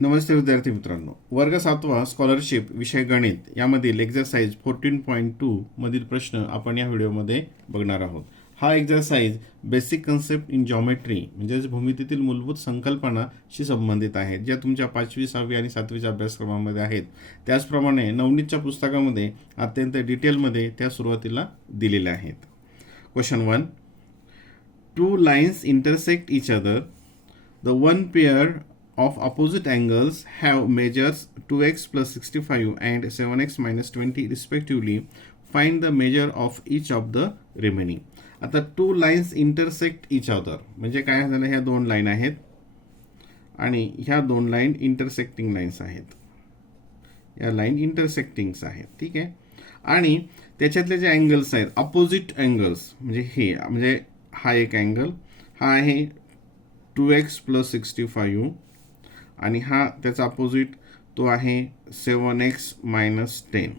नमस्ते विद्यार्थी मित्रांनो, वर्ग 7वा स्कॉलरशिप विषय गणित यामधील एक्झरसाइज 14.2 मधील प्रश्न आपण या व्हिडिओमध्ये बघणार आहोत. हा exercise basic concept in geometry म्हणजेच भूमितीतील मूलभूत संकल्पनाशी संबंधित आहेत, ज्या तुमच्या 5वी 6वी आणि 7वीच्या अभ्यासक्रमामध्ये आहेत. त्याचप्रमाणे नवनीतच्या पुस्तकामध्ये अत्यंत डिटेलमध्ये त्या सुरुवातीला दिलेल्या आहेत. Question 1. Two lines intersect each other. The one pair of opposite angles have measures 2x plus 65 and 7x minus 20 respectively. Find the measure of each of the remaining. आता two lines intersect each other म्हणजे काय झालं, ह्या दोन line आहेत आणि ह्या दोन लाईन इंटरसेक्टिंग लाईन्स आहेत. या लाईन इंटरसेक्टिंग्स आहेत, ठीक आहे. आणि त्याच्यातले जे अँगल्स आहेत अपोजिट अँगल्स म्हणजे हे म्हणजे हा एक अँगल, हा आहे 2x plus 65 आणि हा त्याचा अपोजिट तो आहे 7x minus 10.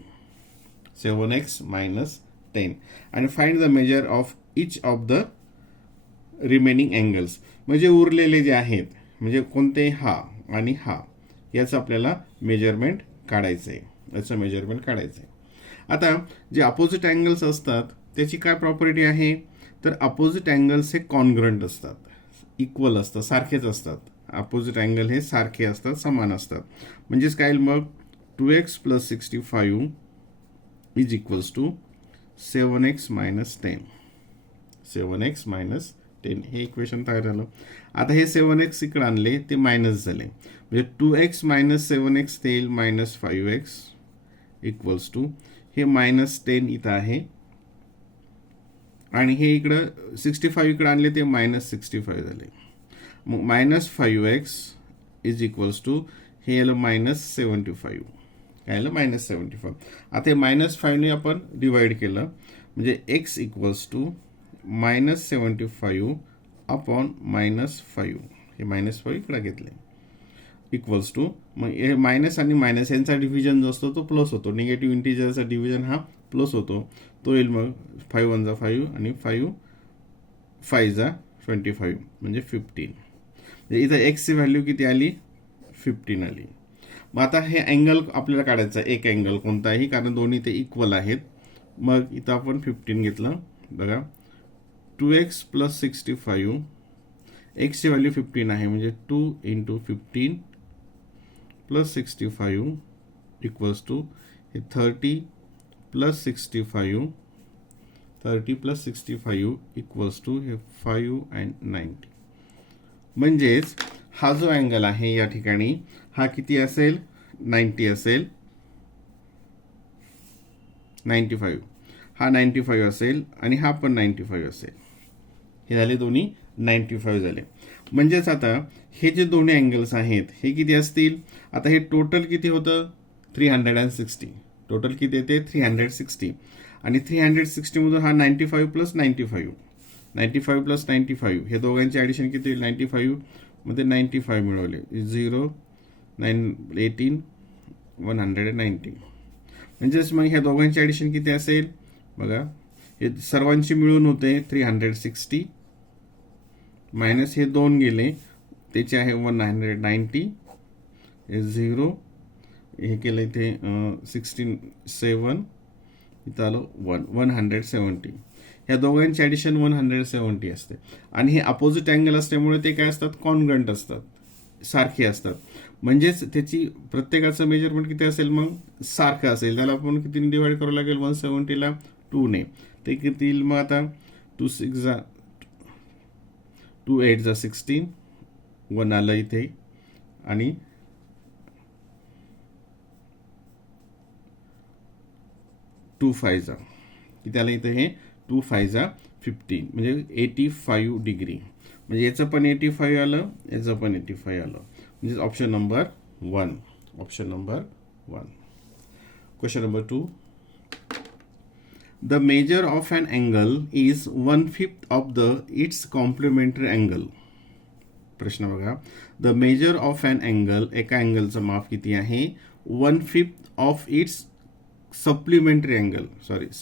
7x minus 10 आणि find the measure of each of the remaining angles म्हणजे उरलेले जे आहेत म्हणजे कोणते, हा आणि हा, याचं आपल्याला मेजरमेंट काढायचं आहे. याचं मेजरमेंट काढायचं आहे. आता जे अपोजिट अँगल्स असतात त्याची काय प्रॉपर्टी आहे, तर अपोजिट अँगल्स हे कॉन्ग्रंट असतात, इक्वल असतात, सारखेच असतात. अपोजिट अँगल हे सारखे असतात, समान असतात. म्हणजेच काय मग 2x plus 65 is equals to 7x minus 10. 7x minus 10 हे इक्वेशन तयार झालं. आता हे 7x इकडे आणले ते मायनस झाले म्हणजे 2x minus 7x ते येईल minus 5x इक्वल्स टू हे minus 10 इथं आहे आणि हे इकडं 65 इकडे आणले ते minus 65 झाले. मग -5x इज इक्वल्स टू हे याला -75. काय आलं, -75. आता हे -5ने आपण डिवाइड केलं म्हणजे x इक्वल्स टू -75 अपॉन -5. हे -5 इकडे घेतले इक्वल्स टू मग हे मायनस आणि मायनस यांचा डिव्हिजन जो असतो तो प्लस होतो. निगेटिव्ह इंटिजरचा डिव्हिजन हा प्लस होतो. तो येईल मग 5 1 जा 5 आणि 5 5 जा 25 म्हणजे 15. म्हणजे इथं एक्सची व्हॅल्यू किती आली, 15 आली. मग आता हे अँगल आपल्याला काढायचा, एक अँगल कोणताही, कारण दोन्ही ते इक्वल आहेत. मग इथं आपण 15 घेतलं बघा. 2x plus 65 एक्सची व्हॅल्यू 15 आहे म्हणजे 2 × 15 प्लस 65 इक्वल्स टू हे 30 प्लस 65 30 प्लस 65 इक्वल्स टू हे 5 and 90. म्हणजेच हा जो अँगल आहे या ठिकाणी हा किती असेल, 90 असेल. 95 हा 95 असेल आणि हा पण 95 असेल. हे झाले दोन्ही 95 झाले. म्हणजेच आता हे जे दोन्ही अँगल्स आहेत हे किती असतील, आता हे टोटल किती होतं 360. टोटल किती येते 360 आणि 360 मधून हा 95 प्लस 95 95 प्लस 95 हे दोघांचे ॲडिशन किती होईल, 95 मध्ये 95 मिळवले 0 9 18 190. म्हणजेच मग ह्या दोघांचे ॲडिशन किती असेल बघा. हे सर्वांची मिळून होते 360 मायनस हे दोन गेले त्याचे आहे 190 हे 0 हे केलं इथे 16 7 इथं आलं 170. ह्या दोघांची ॲडिशन 170 असते आणि हे अपोजिट अँगल असल्यामुळे ते काय असतात, कॉन्ग्रंट असतात, सारखे असतात. म्हणजेच त्याची प्रत्येकाचं मेजरमेंट किती असेल, मग सारखं असेल. त्याला आपण किती डिवाइड करावं लागेल, 170ला 2ने. ते किती येईल मग आता 2 6 जा 2 8 जा 16 1 आलं इथे आणि 2 5 जा किती आलं इथं, हे 2 5 जा 15 म्हणजे 85 डिग्री. म्हणजे याचं पण 85 आलं, याचं पण 85 आलं. म्हणजे option number 1. Option number 1. Question number 2. The measure of an angle is 1/5 of the its complementary angle. प्रश्न बघा. The measure of an angle, एका अँगलचं माप किती आहे, 1/5 of its supplementary angle.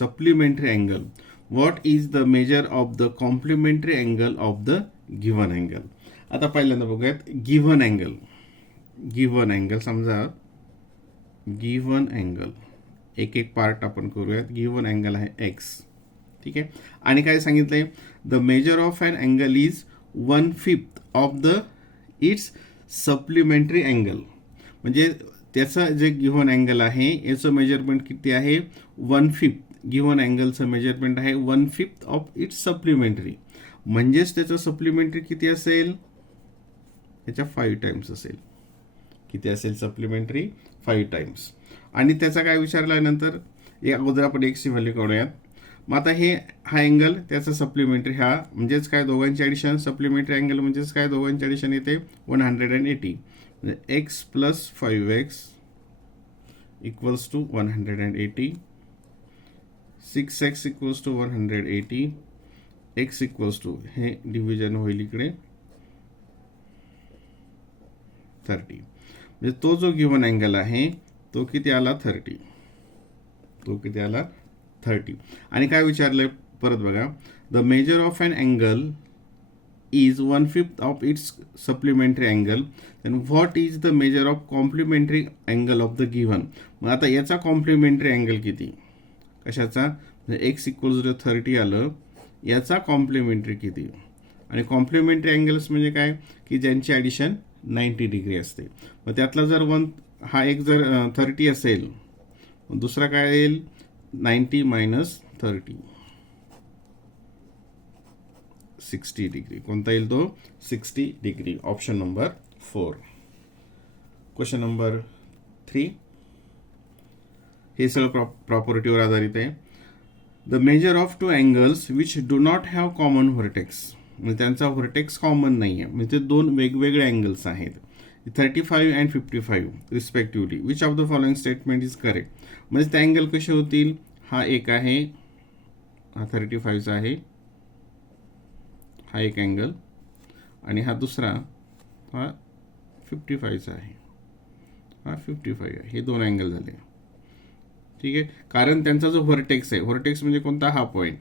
Supplementary angle. What is the measure of the complementary angle of the given angle? आता पहिल्यांदा बघूयात given angle. Given angle, समजा गिव्हन अँगल, एक एक पार्ट आपण करूयात. गिव्हन अँगल आहे एक्स, ठीक आहे. आणि काय सांगितलंय, the measure of an angle is 1/5 of the its supplementary angle. म्हणजे त्याचं जे गिव्हन अँगल आहे याचं मेजरमेंट किती आहे, 1/5. गिव्हन अँगलचं मेजरमेंट आहे 1/5 ऑफ इट्स सप्लिमेंटरी. म्हणजेच त्याचं सप्लिमेंटरी किती असेल, त्याच्या 5 टाइम्स असेल. किती असेल सप्लिमेंटरी, 5 टाइम्स. आणि त्याचा काय विचारल्यानंतर अगोदर आपण एक्सची व्हॅल्यू काढूयात. मग आता हा अँगल त्याचा सप्लिमेंटरी, हा म्हणजेच काय दोघांची ॲडिशन, सप्लिमेंटरी अँगल म्हणजेच काय दोघांची ॲडिशन येते 180. म्हणजे X plus 5x equals to 180, 6x equals to 180, X equals to, हे डिव्हिजन होईल इकडे 30. म्हणजे तो जो गिव्हन अँगल आहे तो किती आला, 30. तो किती आला, 30. आणि काय विचारलंय परत बघा, the measure of an angle is 1/5 of its supplementary angle, then what is the measure of complementary angle of the given. मग आता याचा कॉम्प्लिमेंटरी अँगल किती, कशाचा, एक्स इक्वल्स टू 30 आलं, याचा कॉम्प्लिमेंटरी किती. आणि कॉम्प्लिमेंटरी अँगल्स म्हणजे काय की ज्यांची ॲडिशन 90 डिग्री असते. मग त्यातला जर हा एक जर 30 असेल, दुसरा काय येईल 90 मायनस 30, 60 डिग्री. कोणता येईल तो, 60 degree. Option number 4. Question number 3, हे सगळं प्रॉपर्टीवर आधारित आहे. The measure of 2 angles which do not have common vertex. म्हणजे त्यांचा व्हर्टेक्स कॉमन नाही आहे, म्हणजे ते दोन वेगवेगळे अँगल्स आहेत, 35 and 55 respectively. Which of the following statement is correct. म्हणजे ते अँगल कसे होतील, हा एक आहे, हा 35चा आहे, हा एक अँगल, आणि हा दुसरा हा 55चा आहे, हा 55 आहे. हे दोन अँगल झाले, ठीक आहे. कारण त्यांचा जो व्हर्टेक्स आहे, व्हर्टेक्स म्हणजे कोणता, हा पॉईंट.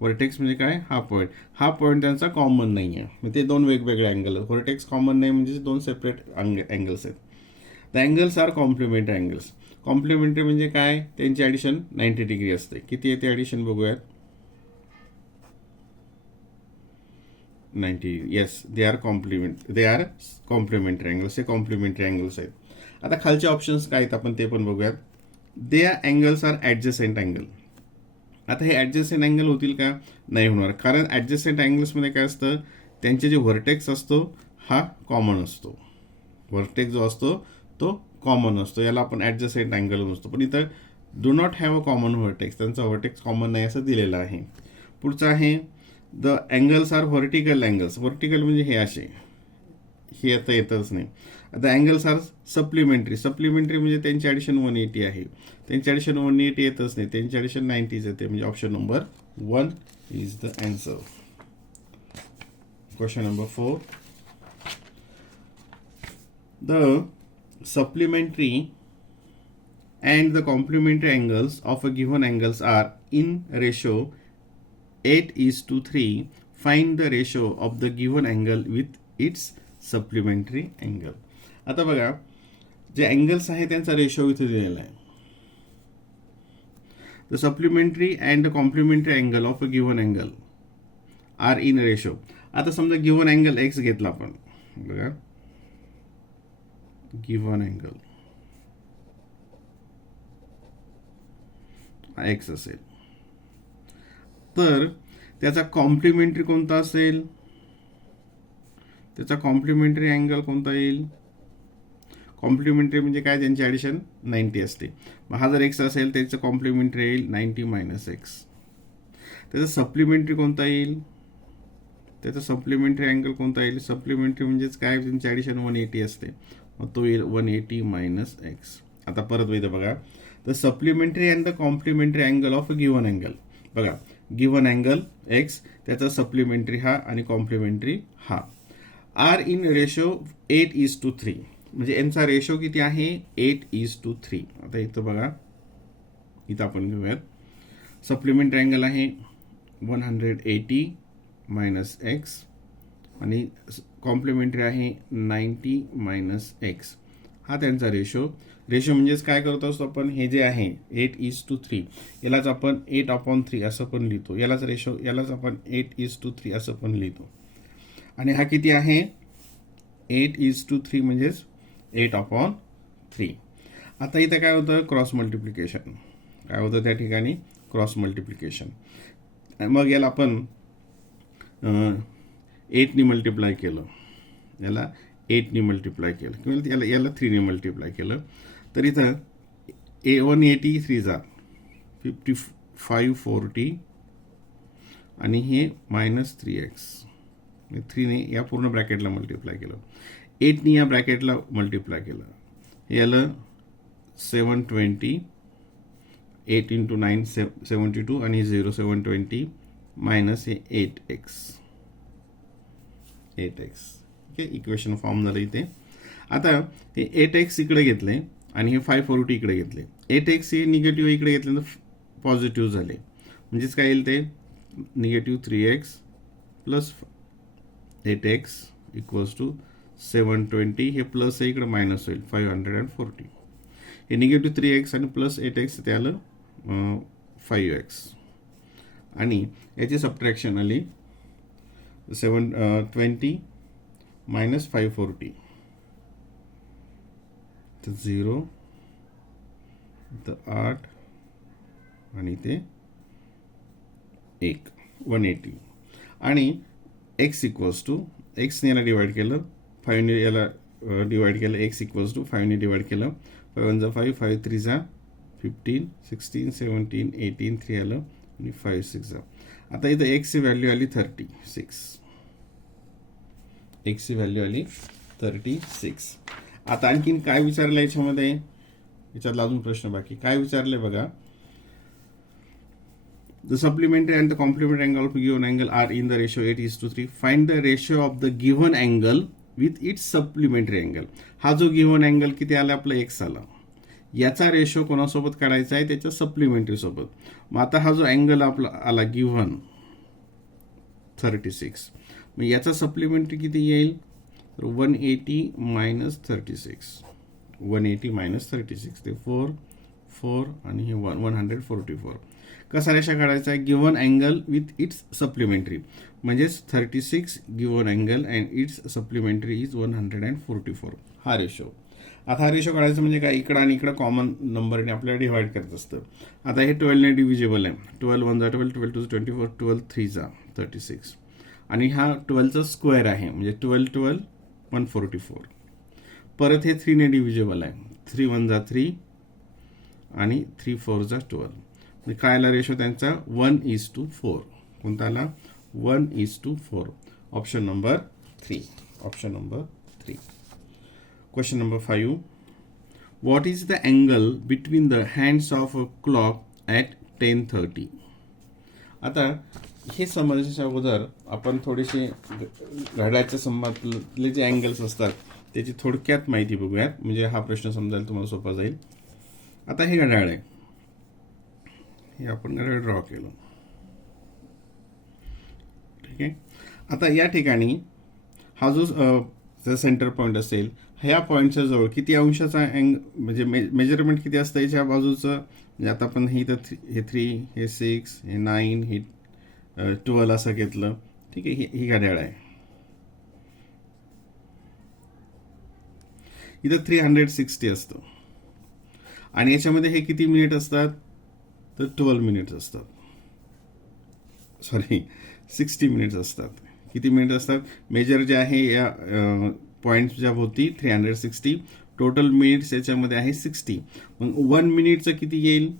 व्हर्टेक्स म्हणजे काय, हा पॉईंट. हा पॉईंट त्यांचा कॉमन नाही आहे, मग ते दोन वेगवेगळे अँगल. व्हर्टेक्स कॉमन नाही म्हणजे दोन सेपरेट अँगल्स आहेत. The angles are complementary angles. Complementary म्हणजे काय, त्यांची ॲडिशन 90 डिग्री असते. किती येते ॲडिशन बघूयात, 90. Yes, they are complementary angles. हे कॉम्प्लिमेंटरी अँगल्स आहेत. आता खालचे ऑप्शन्स काय आहेत आपण ते पण बघूयात. दे अँगल्स आर ॲडजसेंट अँगल. आता हे ॲडजसेंट अँगल होतील का, नाही होणार. कारण ॲडजसेंट अँगल्समध्ये काय असतं, त्यांचे जे व्हर्टेक्स असतो हा कॉमन असतो. व्हर्टेक्स जो असतो तो कॉमन असतो, याला आपण ॲडजसेंट अँगल नसतो. पण इथं do not have a common vertex, त्यांचा व्हर्टेक्स कॉमन नाही असं दिलेलं आहे. पुढचं आहे the angles are vertical angles. Vertical म्हणजे हे असे, हे आता येतच नाही. आता अँगल्स आर सप्लिमेंटरी. सप्लिमेंटरी म्हणजे त्यांची ॲडिशन 180 आहे, त्यांची ॲडिशन 180 येतच नाही, त्यांची ॲडिशन 90 येते. म्हणजे option number 1 is the answer. Question number 4, the supplementary and the complementary angles of a given angles are in ratio 8:3. Find the ratio of the given angle with its supplementary angle. आता बघा, जे angles आहे त्यांचा ratio इथे दिलेला आहे. The supplementary and the complementary angle of a given angle are in ratio. आता समजा गिव्हन अँगल एक्स घेतला आपण, बघा गिव्हन अँगल हा एक्स असेल, तर त्याचा कॉम्प्लिमेंटरी कोणता असेल, त्याचा कॉम्प्लिमेंटरी अँगल कोणता येईल. कॉम्प्लिमेंटरी म्हणजे काय, त्यांची ॲडिशन 90 असते. मग हा जर एक्स असेल त्याचं कॉम्प्लिमेंटरी येईल 90 मायनस एक्स. त्याचा सप्लिमेंटरी कोणता येईल, त्याचा सप्लिमेंटरी अँगल कोणता येईल. सप्लिमेंटरी म्हणजेच काय, त्यांची ॲडिशन 180 असते, मग तो येईल 180 मायनस एक्स. आता परत इथं बघा, the supplementary and the complementary angle of a given angle. बघा गिव्हन अँगल एक्स, त्याचा सप्लिमेंटरी हा आणि कॉम्प्लिमेंटरी हा, आर इन रेशो 8:3. म्हणजे यांचा रेशो किती आहे, 8:3. आता इथं बघा, इथं आपण घेऊयात, सप्लिमेंटरी अँगल आहे 180 मायनस एक्स आणि कॉम्प्लिमेंटरी आहे 90 मायनस एक्स. हा त्यांचा रेशो म्हणजेच काय करतो असतो आपण, हे जे आहे 8:3 यालाच आपण 8/3 असं पण लिहितो. यालाच आपण 8:3 असं पण लिहितो. आणि हा किती आहे 8:3 म्हणजेच 8/3. आता इथं काय होतं क्रॉस मल्टिप्लिकेशन. काय होतं त्या ठिकाणी क्रॉस मल्टिप्लिकेशन. मग याला आपण 8ने मल्टिप्लाय केलं, याला 8ने मल्टिप्लाय केलं किंवा याला 3ने मल्टिप्लाय केलं तर इथं 180 जा 5540 आणि हे -3x. 3ने या पूर्ण ब्रॅकेटला मल्टिप्लाय केलं, 8ने या ब्रॅकेटला मल्टिप्लाय केलं. याला 720, 8 × 9 72 आणि 0 720 मायनस हे 8x. ओके, इक्वेशन फॉर्म झालं इथे. आता हे 8x इकडे घेतले आणि हे 540 इकडे घेतले. 8x हे निगेटिव्ह इकडे घेतले तर पॉझिटिव्ह झाले, म्हणजेच काय येईल ते -3x plus 8x equals to 720. हे प्लस आहे इकडे मायनस होईल 540. हे निगेटिव्ह 3x आणि प्लस 8x ते आलं 5x. आणि याची सबट्रॅक्शन आली 720 मायनस 540 तर 0 तर 8 आणि ते 1 180. आणि x इक्वल्स टू एक्सने याला डिवाइड केलं, 5ने याला डिवाइड केलं, x इक्वल्स टू 5ने डिवाइड केलं, 5 1 5 5 3 15 16 17 18 3 आलं आणि 5 6. आता इथं एक्सची व्हॅल्यू आली 36. एक्सची व्हॅल्यू आली 36. आता आणखीन काय विचारलं याच्यामध्ये, याच्यातला अजून प्रश्न बाकी काय विचारले बघा. The supplementary and the complementary angle of a given angle are in the ratio 8:3. Find the ratio of the given angle with its supplementary angle. हा जो गिव्हन अँगल किती आला आपला x आला, याचा रेशो कोणासोबत काढायचा आहे त्याच्या सप्लिमेंटरी सोबत. मग आता हा जो अँगल आपला आला गिव्हन 36, मग याचा सप्लिमेंटरी किती येईल तर 180 मायनस 36. 180 मायनस 36 ते 4 4 आणि हे 144. कसा रेषा काढायचा आहे given angle with its supplementary, म्हणजेच 36 given angle and it's supplementary is 144. हा रेशो. आता हा रेशो काढायचा म्हणजे काय, इकडं आणि इकडं कॉमन नंबरने आपल्याला डिवाइड करत असतं. आता हे 12ने डिव्हिजिबल आहे. 12 1 जा 12, 12 2 24, 12 3 जा 36 आणि हा 12चा स्क्वेअर आहे म्हणजे 12 12 144. परत हे 3ने डिव्हिजिबल आहे. 3 1 जा 3 आणि 3 4 जा 12. काय आला रेशो त्यांचा 1:4. कोणता आला 1:4. Option number 3. Option number 3. Question number 5. What is the angle between the hands of a clock at 10:30. आता हे समजण्याच्या अगोदर आपण थोडेसे घड्याळाच्या संबंधातले जे अँगल्स असतात त्याची थोडक्यात माहिती बघूयात, म्हणजे हा प्रश्न समजायला तुम्हाला सोपा जाईल. आता हे घड्याळ आहे, हे आपण घड्याळ ड्रॉ केलं, ठीक आहे. आता या ठिकाणी हा जो सेंटर पॉईंट असेल ह्या पॉईंटच्या जवळ किती अंशाचा म्हणजे मेजरमेंट किती असतं याच्या बाजूचं, म्हणजे आता आपण हे 3 हे 6 हे 9 हे 12 असं घेतलं, ठीक आहे. ही घड्याळ आहे. इथं 360 असतं आणि याच्यामध्ये हे किती मिनिट असतात तर 12 मिनिट्स असतात. सॉरी 60 मिनिट्स असतात. किती मिनिट असतात मेजर जे आहे या पॉईंट्सच्या भोवती 360, टोटल मिनिट्स याच्यामध्ये आहे 60. मग 1 मिनिटचं किती येईल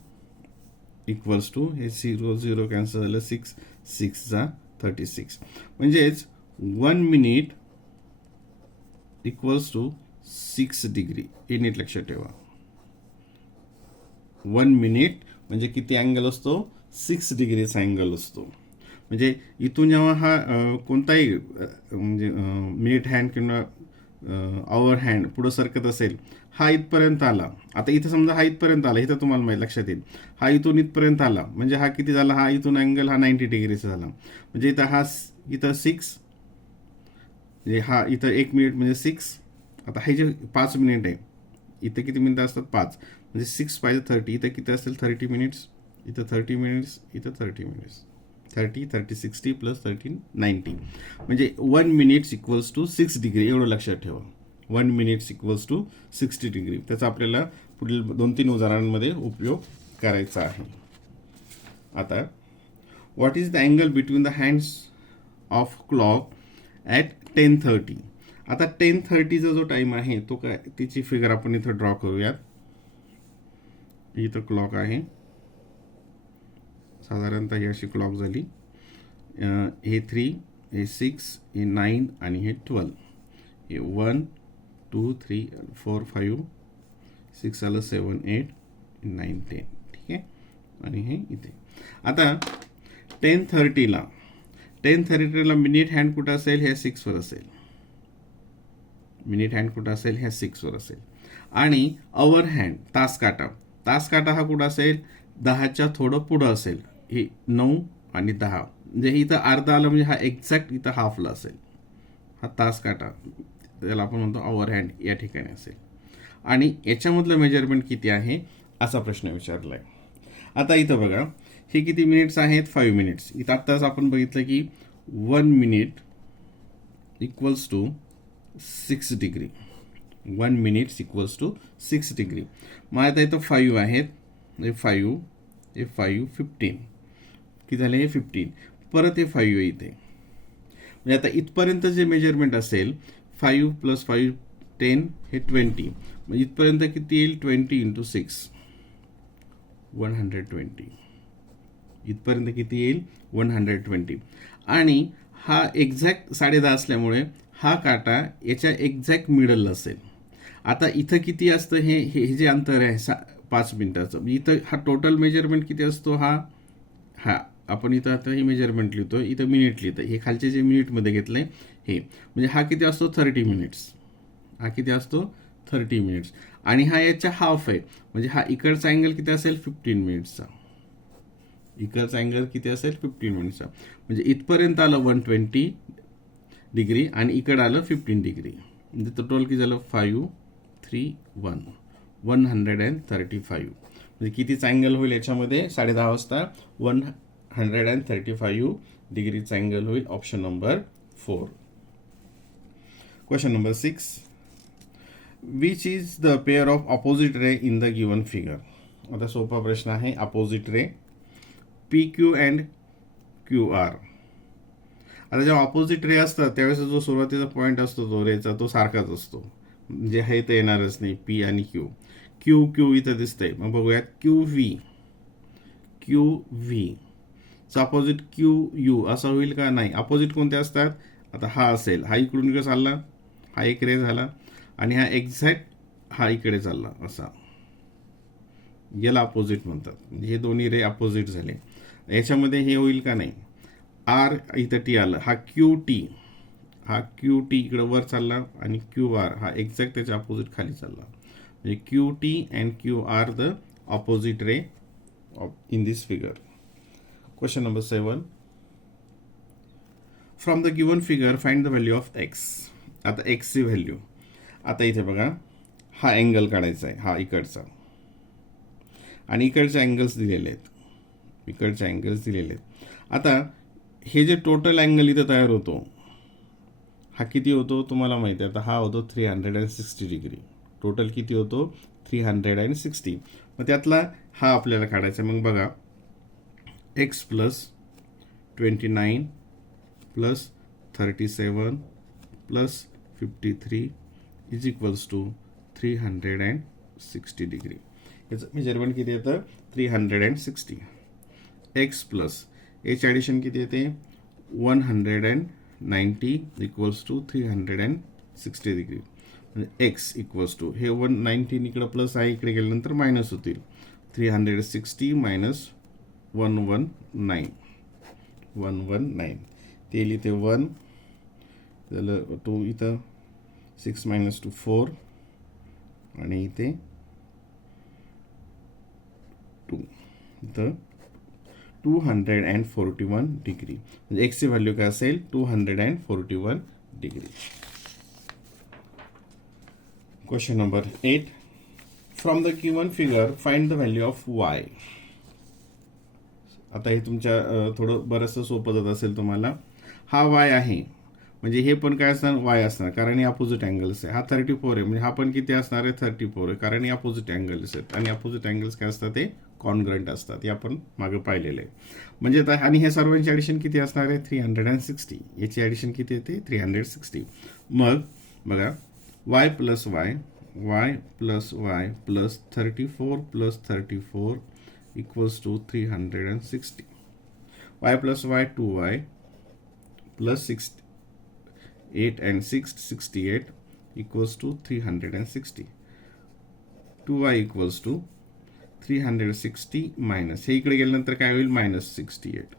इक्वल्स टू हे 0 0 कॅन्सल झालं 6 6 जा 36. म्हणजेच 1 मिनिट इक्वल्स टू 6 डिग्री. हे नीट लक्षात ठेवा. 1 मिनिट म्हणजे किती अँगल असतो 6 डिग्रीचा अँगल असतो. म्हणजे इथून जेव्हा हा कोणताही म्हणजे मिनिट हँड किंवा आवर हँड पुढं सरकत असेल, हा इथपर्यंत आला. आता इथं समजा हा इथपर्यंत आला, इथं तुम्हाला माहिती लक्षात येईल हा इथून इथपर्यंत आला म्हणजे हा किती झाला, हा इथून अँगल हा 90 डिग्रीचा झाला. म्हणजे इथं 6 म्हणजे हा इथं 1 मिनिट म्हणजे 6. आता हे जे 5 मिनिट आहे, इथं किती मिनिटं असतात? 5. म्हणजे 6 पाहिजे 30. इथं किती असेल? 30 मिनिट्स. इथं 30 मिनिट्स, इथं 30 मिनिट्स. 30 60 प्लस 13 90. म्हणजे 1 मिनिट्स इक्वल्स टू 6 डिग्री, एवढं लक्षात ठेवा. 1 मिनिट्स इक्वल्स टू 60 डिग्री. त्याचा आपल्याला पुढील 2-3 उदाहरणांमध्ये उपयोग करायचा आहे. आता what is the angle between the hands of clock at 10:30. आता 10:30चा जो टाईम आहे तो काय, तिची फिगर आपण इथं ड्रॉ करूयात. इथं क्लॉक आहे, साधारणतः ही अशी क्लॉक झाली. हे 3, हे 6, हे 9 आणि हे 12. हे 1 2 3 4 5 6 आलं, 7 8 9 10. ठीक आहे. आणि हे इथे. आता 10:30ला मिनिट हँड कुठं असेल? ह्या 6वर असेल. मिनिट हँड कुठं असेल? ह्या 6वर असेल. आणि अवर हँड तास काटा हा कुठं असेल? 10च्या थोडं पुढं असेल. हे 9 आणि 10, म्हणजे इथं अर्धा आलं, म्हणजे हा एक्झॅक्ट इथं हाफला असेल. हा तास काटा, त्याला आपण म्हणतो अवर हँड, या ठिकाणी असेल. आणि याच्यामधलं मेजरमेंट किती आहे असा प्रश्न विचारला आहे. आता इथं बघा, हे किती मिनिट्स आहेत? 5 मिनिट्स. इथं आत्ताच आपण बघितलं की 1 minute equals to 6 degree. 1 minutes equals to 6 degree. मग आता इथं 5 आहेत. हे 5, हे 5, 15. किती झाले? हे 15. परत हे 5 आहे इथे. म्हणजे आता इथपर्यंत जे मेजरमेंट असेल, 5 + 5 10, हे 20. मग इथपर्यंत किती येईल? 20 × 6 120. इथपर्यंत किती येईल? 120. आणि हा एक्झॅक्ट 10:30 असल्यामुळे हा काटा याच्या एक्झॅक्ट मिडल असेल. आता इथं किती असतं? हे हे जे अंतर आहे 5 मिनिटाचं, इथं हा टोटल मेजरमेंट किती असतो? हा आपण इथं आता हे मेजरमेंट लिहितो, इथं मिनिट लिहितं. हे खालचे जे मिनिटमध्ये घेतलंय हे, म्हणजे हा किती असतो? 30 मिनिट्स. हा किती असतो? 30 मिनिट्स. आणि हा याच्या हाफ आहे, म्हणजे हा इकडचा अँगल किती असेल? 15 मिनिट्सचा. इकडचा अँगल किती असेल? 15 मिनिट्सचा. म्हणजे इथपर्यंत आलं 120 डिग्री आणि इकडं आलं 15 डिग्री. म्हणजे टोटल किती झालं? 5 3 1 135. म्हणजे कितीचा अँगल होईल याच्यामध्ये? 10:30 वाजता 135 डिग्रीचा अँगल होईल. Option number 4. Question number 6. Which is the pair of opposite ray in the given figure. आता सोपा प्रश्न आहे. Opposite ray PQ and QR. आता जेव्हा ऑपोजिट रे असतात त्यावेळेस जो सुरुवातीचा पॉईंट असतो तो रेचा, तो सारखाच असतो, म्हणजे हे तर येणारच नाही. P आणि Q. QQ इथं दिसतंय. मग बघूयात QV चा अपोजिट QU असा होईल का? नाही. अपोजिट कोणते असतात? आता हा असेल, हा इकडून इकडे चालला, हा एक रे झाला, आणि हा एक्झॅक्ट हा इकडे चालला असा, याला अपोजिट म्हणतात. म्हणजे हे दोन्ही रे अपोजिट झाले. याच्यामध्ये हे होईल का? नाही. R इथं T आलं, हा QT इकडं वर चालला, आणि QR हा एक्झॅक्ट त्याच्या अपोजिट खाली चालला. म्हणजे QT and QR the opposite ray in this figure. Question number 7. From the given figure find the value of x. आता x ची व्हॅल्यू, आता इथे बघा, हा अँगल काढायचा आहे, हा इकडचा, आणि इकडचे अँगल्स दिलेले आहेत. आता हे जे टोटल अँगल इथं तयार होतो, हा किती होतो तुम्हाला माहिती आहे. आता हा होतो 360 डिग्री. टोटल किती होतो? 360. मग त्यातला हा आपल्याला काढायचा. मग बघा, x + 29 + 37 + 53 is equals to 360 degree. याचं मेजरमेंट किती येतं? 360. x प्लस याची ॲडिशन किती येते? 190 इक्वल्स टू 360 डिग्री. म्हणजे एक्स इक्वल्स टू हे 190 इकडं प्लस आहे, इकडे गेल्यानंतर मायनस होतील. 360 मायनस 119 ते इथे 1 झालं, 2 इथं 6 मायनस 2 4, आणि इथे 2 इथं 241 डिग्री. म्हणजे एक्सची व्हॅल्यू काय असेल? 241 degree. Question number 8. From the given figure find the value of Y. आता हे तुमच्या थोडं बरंचसं सोपं जात असेल तुम्हाला. हा वाय आहे म्हणजे हे पण काय असणार, वाय असणार, कारण हे अपोजिट अँगल्स आहे. हा 34 आहे म्हणजे हा पण किती असणार आहे, 34 आहे, कारण हे अपोजिट अँगल्स आहेत. आणि अपोजिट अँगल्स काय असतात, ते कॉन्ग्रंट असतात. हे आपण मागे पाहिलेलं आहे. म्हणजे आणि हे सर्वांची ॲडिशन किती असणार आहे, 360. याची ॲडिशन किती येते, 360. मग बघा, Y plus Y, Y plus Y plus 34 plus 34 equals to 360. Y plus Y 2y plus 8 and 6 68 equals to 360. 2y equals to 360 minus, हे इकडे गेल्यानंतर काय होईल, minus 68.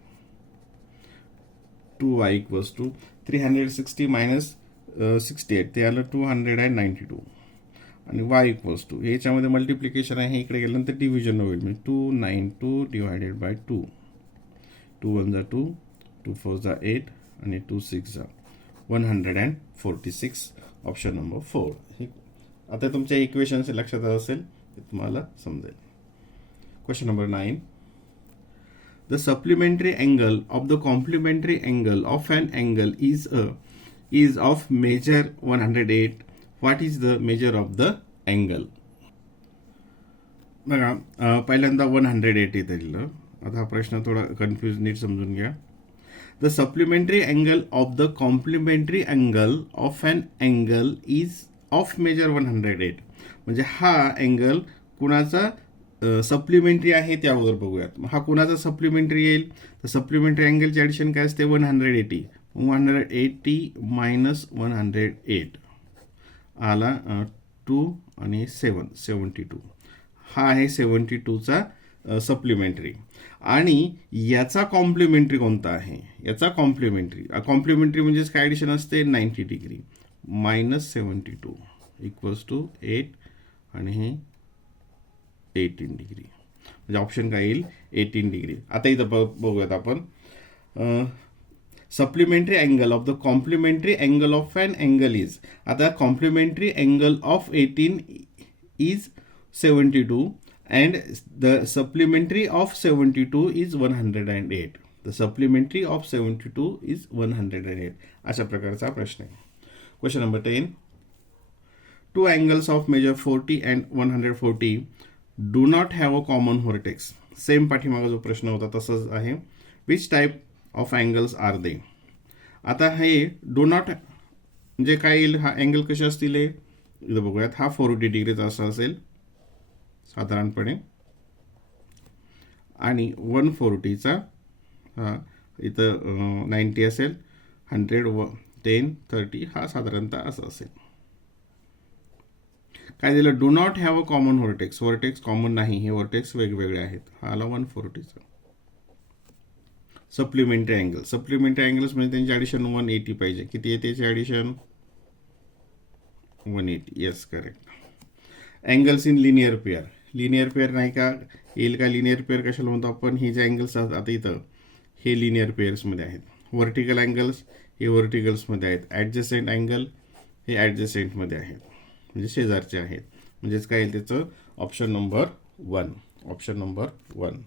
2y equals to 360 minus 68, ते आलं 292. आणि y equals to, याच्यामध्ये मल्टिप्लिकेशन आहे, इकडे गेल्यानंतर डिव्हिजन होईल, म्हणजे 292 डिवायडेड बाय 2. 2 1 जा 2, 2 4 जा 8 आणि 2 6 जा 146. Option number 4. आता तुमच्या इक्वेशन्स लक्षात असेल, ते तुम्हाला समजेल. Question number 9. The supplementary angle of the complementary angle of an angle is of measure 108. What is the measure of the angle. बघा, पहिल्यांदा 108 दिलं. आता हा प्रश्न थोडा कन्फ्यूज, नीट समजून घ्या. The supplementary angle of the complementary angle of an angle is of measure 108. म्हणजे हा अँगल कुणाचा सप्लिमेंटरी आहे ते अगोदर बघूयात. हा कुणाचा सप्लिमेंटरी येईल, तर सप्लिमेंटरी अँगलची ॲडिशन काय असते, 180. 180 मायनस 108 आला 2 आणि 7 72. हा आहे 72चा सप्लिमेंटरी. आणि याचा कॉम्प्लिमेंटरी कोणता आहे, याचा कॉम्प्लिमेंटरी म्हणजेच काय ॲडिशन असते, 90 डिग्री मायनस 72 इक्वल्स टू 8 आणि हे 18 डिग्री. म्हणजे ऑप्शन काय येईल, 18 डिग्री. आता इथं बघूयात आपण. Supplementary angle of the complementary angle of an angle is. आता complementary angle of 18 is 72 and the supplementary of 72 is 108. The supplementary of 72 is 108. अशा प्रकारचा प्रश्न आहे. Question number 10. Two angles of measure 40 and 140 do not have a common vertex. Same पाठीमागा जो प्रश्न होता तसंच आहे. Which type of angles are they? आता हे डो नॉट म्हणजे काय येईल, हा अँगल कसे असतील इथं बघूयात. हा 40 डिग्रीचा असा असेल साधारणपणे, आणि 140चा हा इथं 90 असेल, 100 10 30 हा साधारणतः असं असेल. काय दिलं, do not have a common vertex. Vertex common नाही, हे व्हर्टेक्स वेगवेगळे आहेत. हा आला 140चा. सप्लिमेंटरी अँगल, सप्लिमेंटरी अँगल्स म्हणजे त्यांची ॲडिशन 180 पाहिजे. किती आहे त्याची addition, 180. Yes, correct. Angles in linear pair, linear pair नाही का येईल का, लिनियर पेअर कशाला म्हणतो आपण, ही जे अँगल्स आहेत आता इथं हे लिनियर पेअर्समध्ये आहेत. व्हर्टिकल अँगल्स हे व्हर्टिकल्समध्ये आहेत. ॲडजसेंट अँगल हे ॲडजसेंटमध्ये आहेत, म्हणजे शेजारचे आहेत. म्हणजेच काय येईल त्याचं, ऑप्शन नंबर 1. Option number 1.